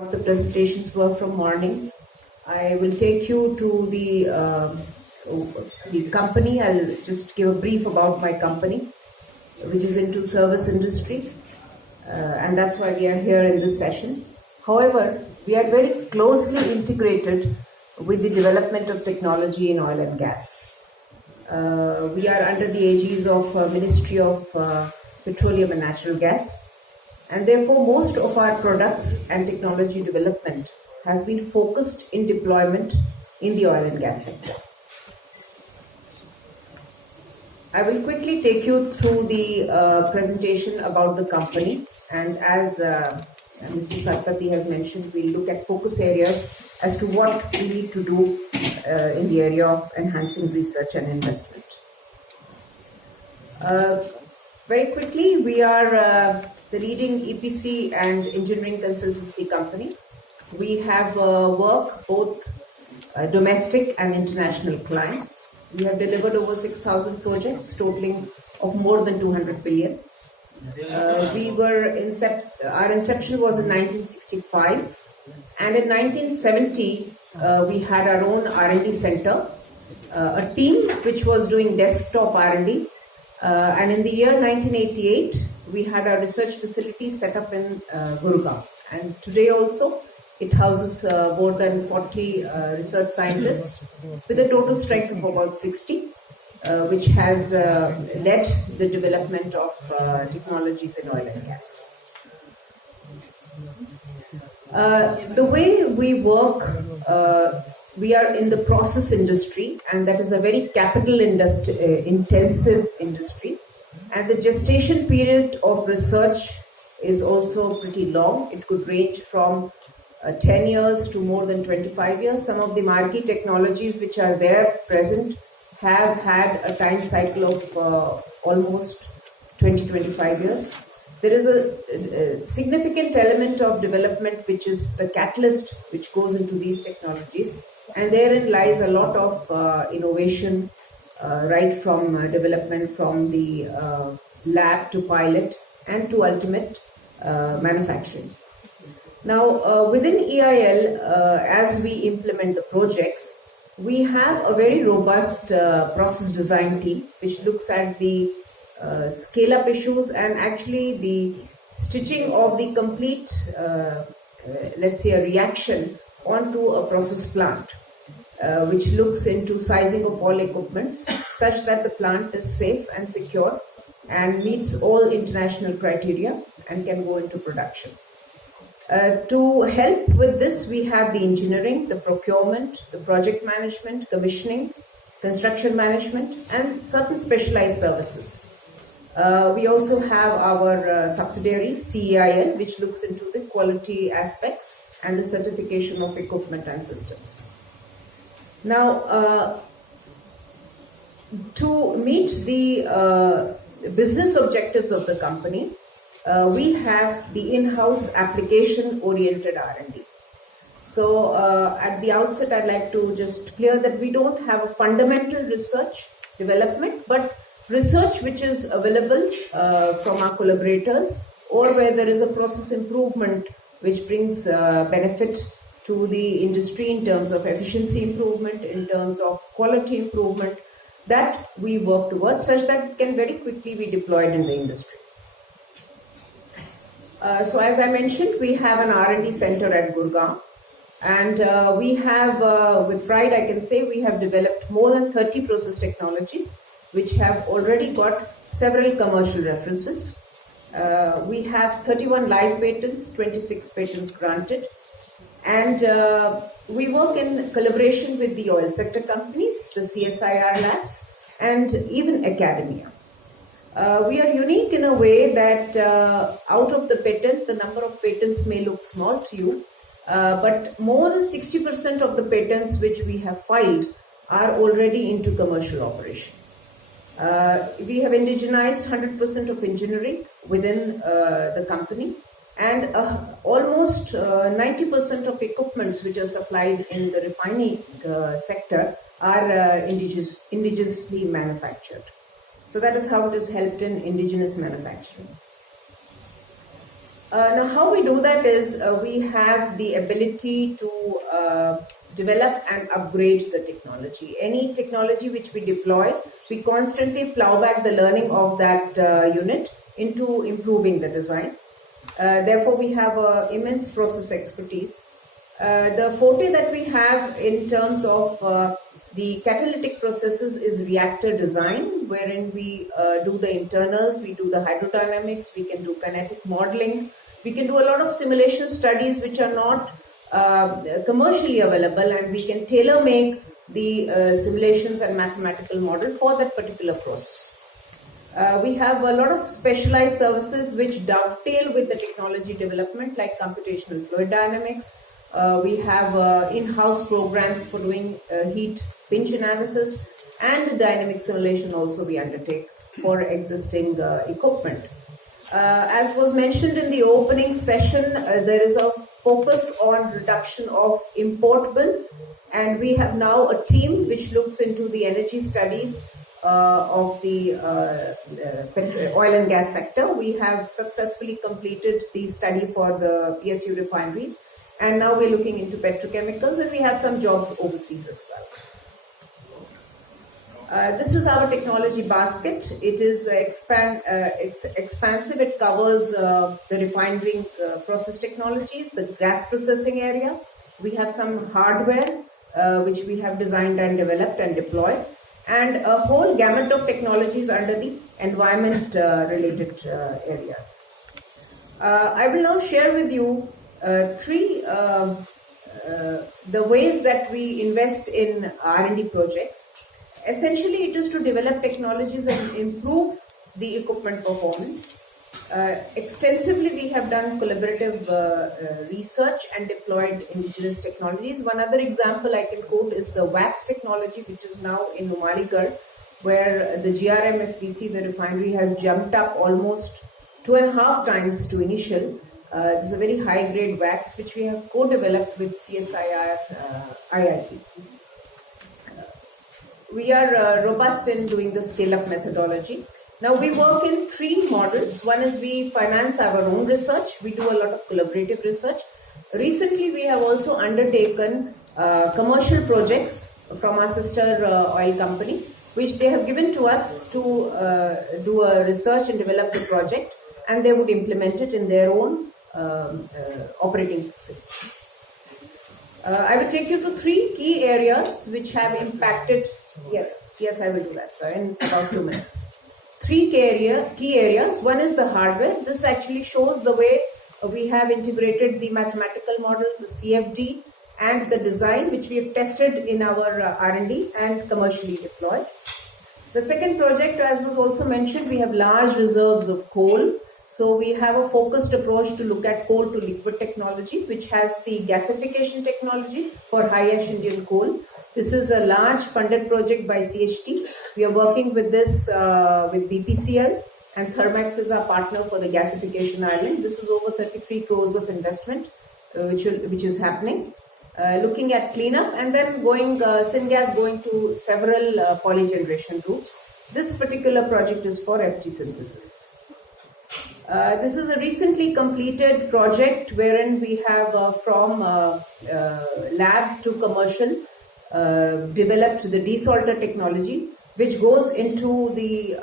The presentations were from morning. I will take you to the company. I'll just give a brief about my company, which is into service industry, and that's why we are here in this session. However, we are very closely integrated with the development of technology in oil and gas. We are under the aegis of Ministry of Petroleum and Natural Gas. And therefore, most of our products and technology development has been focused in deployment in the oil and gas sector. I will quickly take you through the presentation about the company. And as Mr. Sarpati has mentioned, we'll look at focus areas as to what we need to do in the area of enhancing research and investment. Very quickly, we are the leading EPC and engineering consultancy company. We have work both domestic and international clients. We have delivered over 6,000 projects totaling of more than 200 billion. Our inception was in 1965, and in 1970 we had our own R&D center, a team which was doing desktop R&D, and in the year 1988 we had our research facility set up in Gurgaon, and today also it houses more than 40 research scientists with a total strength of about 60, which has led the development of technologies in oil and gas. The way we work, we are in the process industry, and that is a very capital intensive industry. And the gestation period of research is also pretty long. It could range from 10 years to more than 25 years. Some of the marquee technologies which are there present have had a time cycle of almost 20-25 years. There is a significant element of development which is the catalyst which goes into these technologies, and therein lies a lot of innovation, right from development from the lab to pilot and to ultimate manufacturing. Now, within EIL, as we implement the projects, we have a very robust process design team which looks at the scale-up issues and actually the stitching of the complete, let's say, a reaction onto a process plant. Which looks into sizing of all equipments such that the plant is safe and secure and meets all international criteria and can go into production. To help with this, we have the engineering, the procurement, the project management, commissioning, construction management, and certain specialized services. We also have our subsidiary, CEIL, which looks into the quality aspects and the certification of equipment and systems. Now, to meet the business objectives of the company, we have the in-house application-oriented R&D. So, at the outset, I'd like to just clear that we don't have a fundamental research development, but research which is available from our collaborators, or where there is a process improvement which brings benefit to the industry in terms of efficiency improvement, in terms of quality improvement, that we work towards such that it can very quickly be deployed in the industry. So as I mentioned, we have an R&D center at Gurgaon, and we have, with pride I can say, we have developed more than 30 process technologies which have already got several commercial references. We have 31 live patents, 26 patents granted. And we work in collaboration with the oil sector companies, the CSIR labs, and even academia. We are unique in a way that out of the patent, the number of patents may look small to you, but more than 60% of the patents which we have filed are already into commercial operation. We have indigenized 100% of engineering within the company. And almost 90% of equipments which are supplied in the refining sector are indigenously manufactured. So that is how it is helped in indigenous manufacturing. Now, how we do that is we have the ability to develop and upgrade the technology. Any technology which we deploy, we constantly plow back the learning of that unit into improving the design. Therefore, we have immense process expertise. The forte that we have in terms of the catalytic processes is reactor design, wherein we do the internals, we do the hydrodynamics, we can do kinetic modeling, we can do a lot of simulation studies which are not commercially available, and we can tailor make the simulations and mathematical model for that particular process. We have a lot of specialized services which dovetail with the technology development, like computational fluid dynamics. We have in-house programs for doing heat pinch analysis, and dynamic simulation also we undertake for existing equipment. As was mentioned in the opening session, there is a focus on reduction of import bills, and we have now a team which looks into the energy studies of the oil and gas sector. We have successfully completed the study for the PSU refineries, and now we're looking into petrochemicals, and we have some jobs overseas as well. This is our technology basket. It is expansive. It covers the refinery process technologies, the gas processing area. We have some hardware which we have designed and developed and deployed, and a whole gamut of technologies under the environment related areas. I will now share with you three the ways that we invest in R&D projects. Essentially, it is to develop technologies and improve the equipment performance. Extensively, we have done collaborative research and deployed indigenous technologies. One other example I can quote is the wax technology, which is now in Numaligarh, where the GRMFVC, the refinery, has jumped up almost 2.5 times to initial. This is a very high-grade wax, which we have co-developed with CSIR-CBRI. We are robust in doing the scale-up methodology. Now, we work in 3 models. One is we finance our own research. We do a lot of collaborative research. Recently, we have also undertaken commercial projects from our sister oil company, which they have given to us to do a research and develop the project, and they would implement it in their own operating facilities. I will take you to 3 key areas which have impacted. Yes, I will do that, sir, in about 2 minutes. 3 key areas. One is the hardware. This actually shows the way we have integrated the mathematical model, the CFD, and the design, which we have tested in our R&D and commercially deployed. The second project, as was also mentioned, we have large reserves of coal. So we have a focused approach to look at coal to liquid technology, which has the gasification technology for high ash Indian coal. This is a large funded project by CHT. We are working with this with BPCL, and Thermax is our partner for the gasification island. This is over 33 crores of investment, which is happening. Looking at cleanup, and then going syngas going to several poly generation routes. This particular project is for FT synthesis. This is a recently completed project wherein we have from lab to commercial developed the desalter technology, which goes into the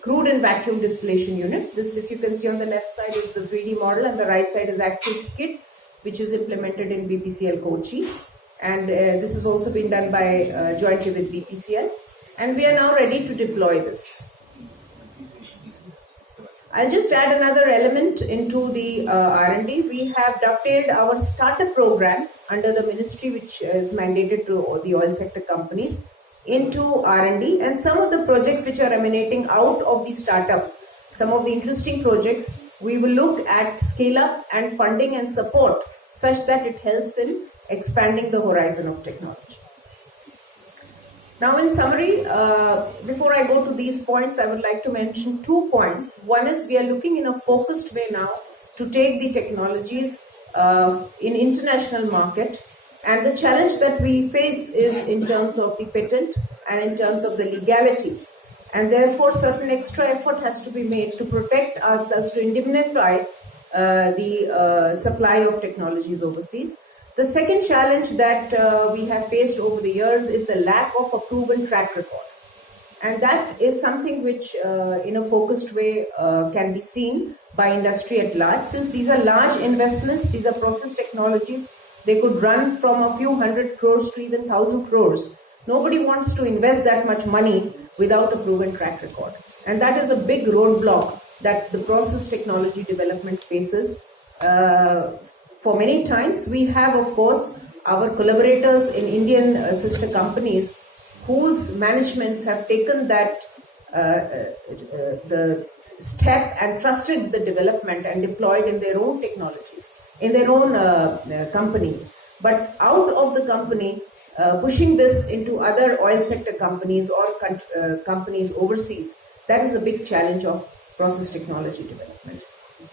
crude and vacuum distillation unit. This, if you can see on the left side, is the 3D model, and the right side is actual skid, which is implemented in BPCL Kochi. And this has also been done by jointly with BPCL. And we are now ready to deploy this. I'll just add another element into the R&D. We have dovetailed our startup program under the ministry, which is mandated to the oil sector companies, into R&D, and some of the projects which are emanating out of the startup, some of the interesting projects, we will look at scale up and funding and support such that it helps in expanding the horizon of technology. Now, in summary, before I go to these points, I would like to mention 2 points. One is we are looking in a focused way now to take the technologies in international market, and the challenge that we face is in terms of the patent and in terms of the legalities, and therefore certain extra effort has to be made to protect ourselves, to indemnify the supply of technologies overseas. The second challenge that we have faced over the years is the lack of a proven track record. And that is something which, in a focused way, can be seen by industry at large. Since these are large investments, these are process technologies, they could run from a few hundred crores to even 1,000 crores. Nobody wants to invest that much money without a proven track record. And that is a big roadblock that the process technology development faces. For many times, we have, of course, our collaborators in Indian sister companies whose managements have taken that the step and trusted the development and deployed in their own technologies, in their own companies. But out of the company, pushing this into other oil sector companies or companies overseas, that is a big challenge of process technology development.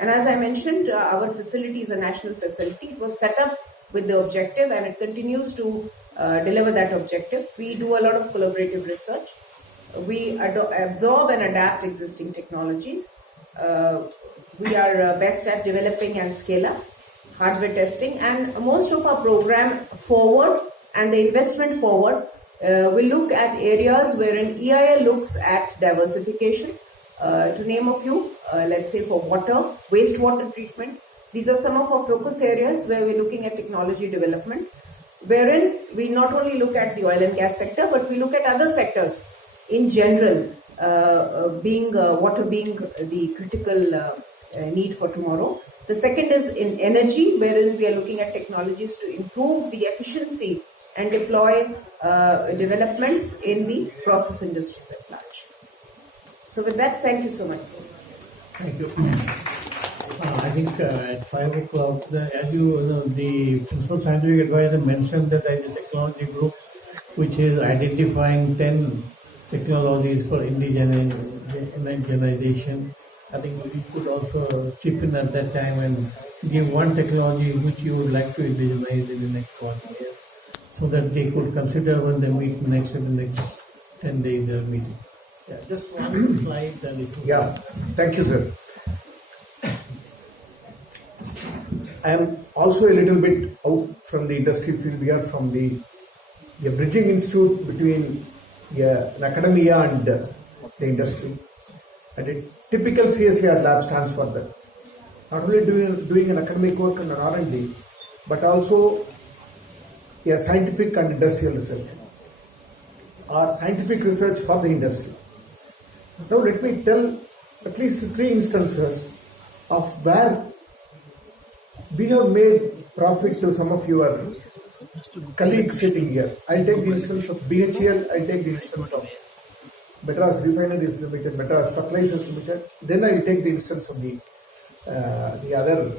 And as I mentioned, our facility is a national facility. It was set up with the objective and it continues to deliver that objective. We do a lot of collaborative research. We absorb and adapt existing technologies. We are best at developing and scale up, hardware testing, and most of our program forward and the investment forward will look at areas wherein EIL looks at diversification. To name a few, let's say for water, wastewater treatment. These are some of our focus areas where we're looking at technology development, wherein we not only look at the oil and gas sector, but we look at other sectors in general, water being the critical need for tomorrow. The second is in energy, wherein we are looking at technologies to improve the efficiency and deploy developments in the process industries at large. So with that, thank you so much, sir. Thank you. I think at 5 o'clock, as you know, the Principal Scientific Advisor mentioned that there is a technology group which is identifying 10 technologies for indigenization. I think we could also chip in at that time and give one technology which you would like to indigenize in the next 1 year, so that they could consider when they meet next in the next 10 days meeting. Yeah, just one slide. Yeah, thank you, sir. I am also a little bit out from the industry field. We are from the bridging institute between an academia and the industry. And a typical CSIR lab stands for that. Not only doing an academic work and an R&D, but also a scientific and industrial research, or scientific research for the industry. Now let me tell at least 3 instances of where we have made profit to some of your colleagues sitting here. I'll take the instance of BHEL, I'll take the instance of Madras Refineries Limited, Madras Fertilizers Limited, then I'll take the instance of the other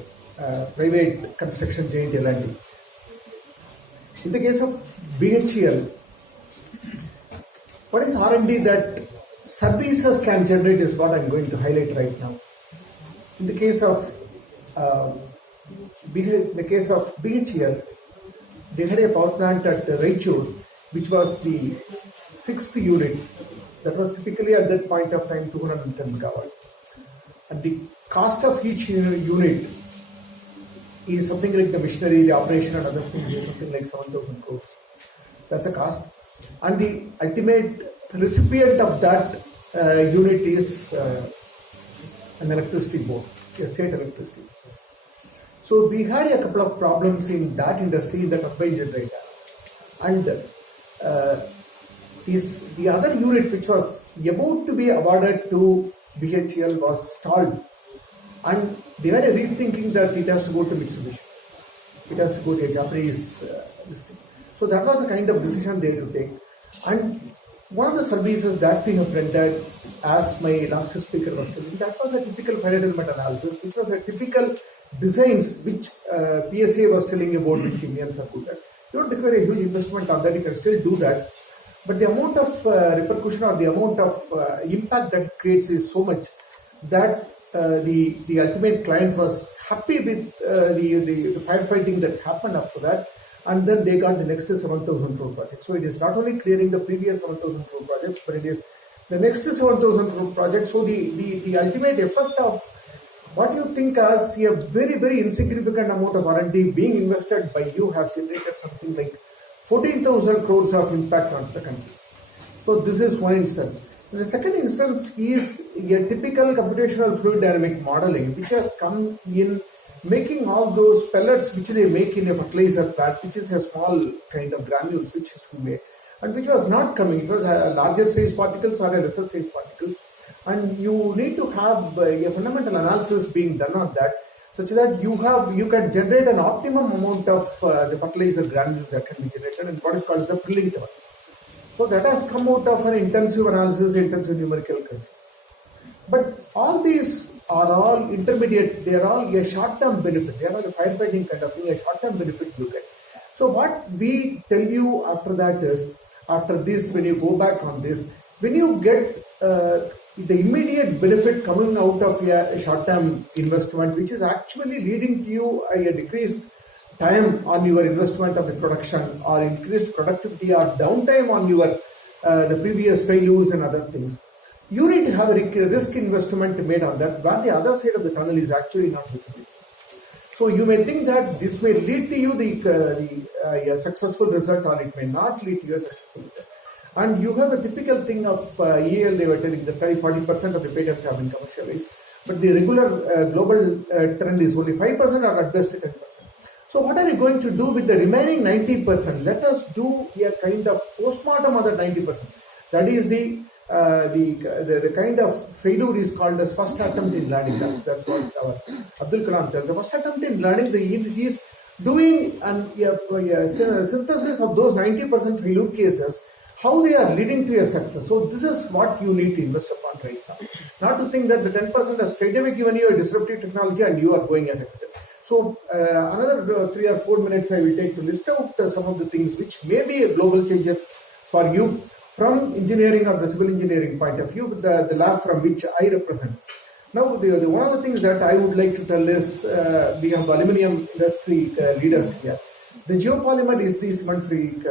private construction giant L&T. In the case of BHEL, what is R&D that services can generate is what I'm going to highlight right now. In the case of BHEL, they had a power plant at Raichur, which was the 6th unit. That was typically at that point of time 210 megawatt. And the cost of each unit is something like the machinery, the operation and other things is something like 7,000 crores. That's a cost. And the ultimate recipient of that unit is an electricity board, a state electricity. So we had a couple of problems in that industry, in the turbine generator. And the other unit which was about to be awarded to BHEL was stalled. And they had a rethinking that it has to go to Mitsubishi. It has to go to a Japanese thing. So that was the kind of decision they had to take. And one of the services that we have rendered, as my last speaker was telling, that was a typical finite element analysis, which was a typical designs which PSA was telling about, which Indians are good at. You don't require a huge investment on that, you can still do that. But the amount of repercussion or the amount of impact that it creates is so much that the ultimate client was happy with the firefighting that happened after that, and then they got the next 7,000 crore project. So it is not only clearing the previous 7,000 crore projects, but it is the next 7,000 crore project. So the ultimate effect of what you think as a very, very insignificant amount of R&D being invested by you has generated something like 14,000 crores of impact on the country. So this is one instance. The second instance is a typical computational fluid dynamic modeling, which has come in making all those pellets which they make in a fertilizer plant, which is a small kind of granules which is to be made, and which was not coming. It was a larger size particles or a lesser size particles, and you need to have a fundamental analysis being done on that, such that you can generate an optimum amount of the fertilizer granules that can be generated, and what is called as a prilling interval. So that has come out of an intensive analysis, intensive numerical calculation. But all these are all intermediate, they are all a short-term benefit. They are all a firefighting kind of thing, a short-term benefit you get. So what we tell you after that is, after this, when you go back on this, when you get the immediate benefit coming out of a short-term investment, which is actually leading to you a decreased time on your investment of the production, or increased productivity, or downtime on your the previous failures and other things, you need to have a risk investment made on that, where the other side of the tunnel is actually not visible. So you may think that this may lead to you a successful result, or it may not lead to you a successful result. And you have a typical thing of EIL, they were telling that 30-40% of the patents have been commercialized, but the regular global trend is only 5% or at best 10%. So what are you going to do with the remaining 90%? Let us do a kind of postmortem on that 90%. That is the kind of failure is called as first attempt in learning. That's what our Abdul Kalam tells. The first attempt in learning, he is doing a synthesis of those 90% failure cases, how they are leading to a success. So this is what you need to invest upon right now. Not to think that the 10% has straight away given you a disruptive technology and you are going ahead with it. So another 3 or 4 minutes I will take to list out some of the things which may be a global changes for you from engineering or the civil engineering point of view, the lab from which I represent. Now, one of the things that I would like to tell is, we have aluminium industry leaders here. The geopolymer is the cement-free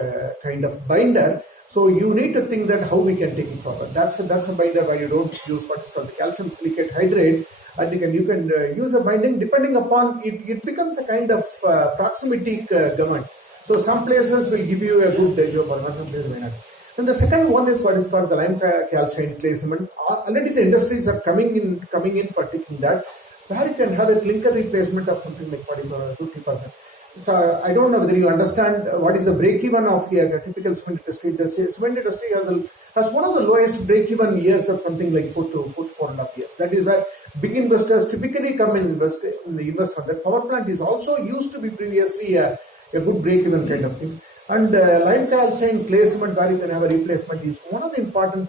kind of binder. So you need to think that how we can take it forward. That's a binder where you don't use what is called the calcium silicate hydrate. And you can use a binding depending upon it becomes a kind of proximity government. So some places will give you a good geopolymer, some places may not. Then the second one is what is called the lime calcined clay cement. Already the industries are coming in for taking that, where you can have a clinker replacement of something like 40 or 50%. So I don't know whether you understand what is the break-even of a typical cement industry. The cement industry has one of the lowest break-even years of something like 4 to 4.5 years. That is where big investors typically come and invest on that. Power plant is also used to be previously a good break-even kind of thing. And lime calcined clay cement, where you can have a replacement, is one of the important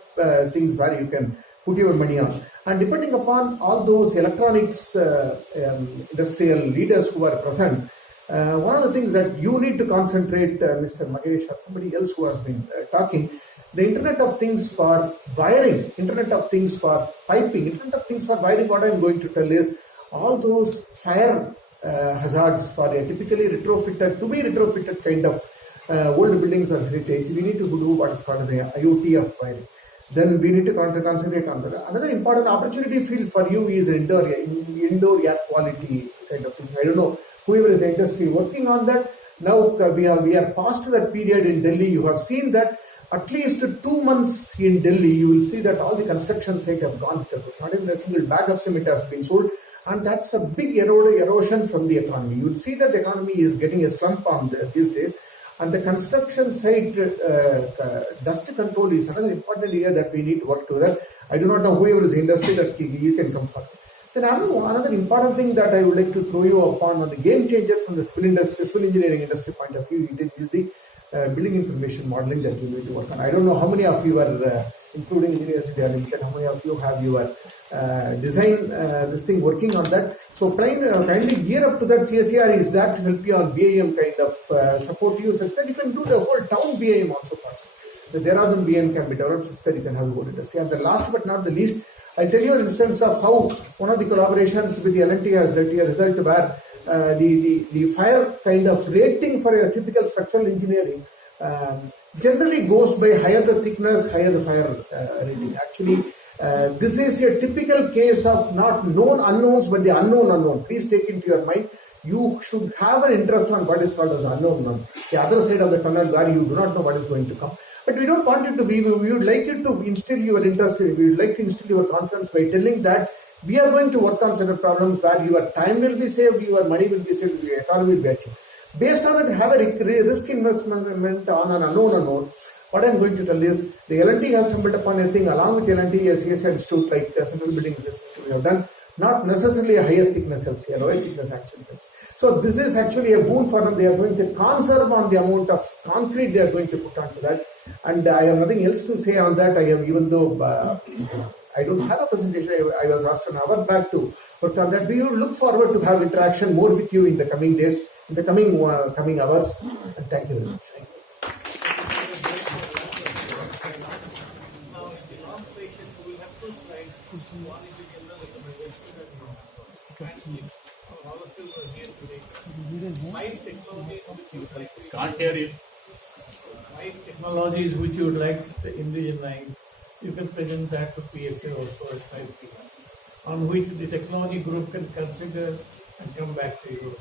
things where you can put your money on. And depending upon all those electronics industrial leaders who are present, one of the things that you need to concentrate, Mr. Mahesh or somebody else who has been talking, the Internet of Things for wiring, Internet of Things for piping, Internet of Things for wiring, what I am going to tell is all those fire hazards for a typically retrofitted kind of old buildings or heritage, we need to do what is called the IoT of wiring. Then we need to concentrate on that. Another important opportunity field for you is indoor air quality kind of thing. I don't know whoever is the industry working on that. Now we are past that period in Delhi. You have seen that at least 2 months in Delhi, you will see that all the construction sites have gone. Not even a single bag of cement has been sold. And that's a big erosion from the economy. You will see that the economy is getting a slump on these days. And the construction site dust control is another important area that we need to work together. I do not know whoever is the industry that you can come for. Then another important thing that I would like to throw you upon on the game changer from the civil engineering industry point of view, it is the building information modeling that you need to work on. I don't know how many of you are, including engineers India Limited, how many of you have your design this thing working on that. So kindly gear up to that. CSIR is that to help you on BAM kind of support you such that you can do the whole town BAM also possible. The Dehradun BAM can be developed such that you can have a whole industry. And the last but not the least, I'll tell you an instance of how one of the collaborations with the L&T has led to a result where the fire kind of rating for a typical structural engineering generally goes by higher the thickness, higher the fire rating. Actually, This is a typical case of not known unknowns, but the unknown unknown. Please take into your mind. You should have an interest on what is called as unknown unknown. The other side of the tunnel where you do not know what is going to come. But we don't want you to be, we would like you to instill your interest, we would like to instill your confidence by telling that we are going to work on certain problems where your time will be saved, your money will be saved, your economy will be achieved. Based on it, have a risk investment on an unknown. What I am going to tell is, the L&T has stumbled upon a thing along with L&T, a CSIR Institute, like the Central Building Research Institute we have done, not necessarily a higher thickness helps, a lower thickness actually helps. So this is actually a boon for them. They are going to conserve on the amount of concrete they are going to put onto that. And I have nothing else to say on that. I have, even though I don't have a presentation, I was asked an hour back to work on that. We will look forward to have interaction more with you in the coming days, in the coming hours. And thank you very much. Can't hear you. 5 technologies which you would like to indigenize, you can present that to PSA also at 5 p.m. on which the technology group can consider and come back to you.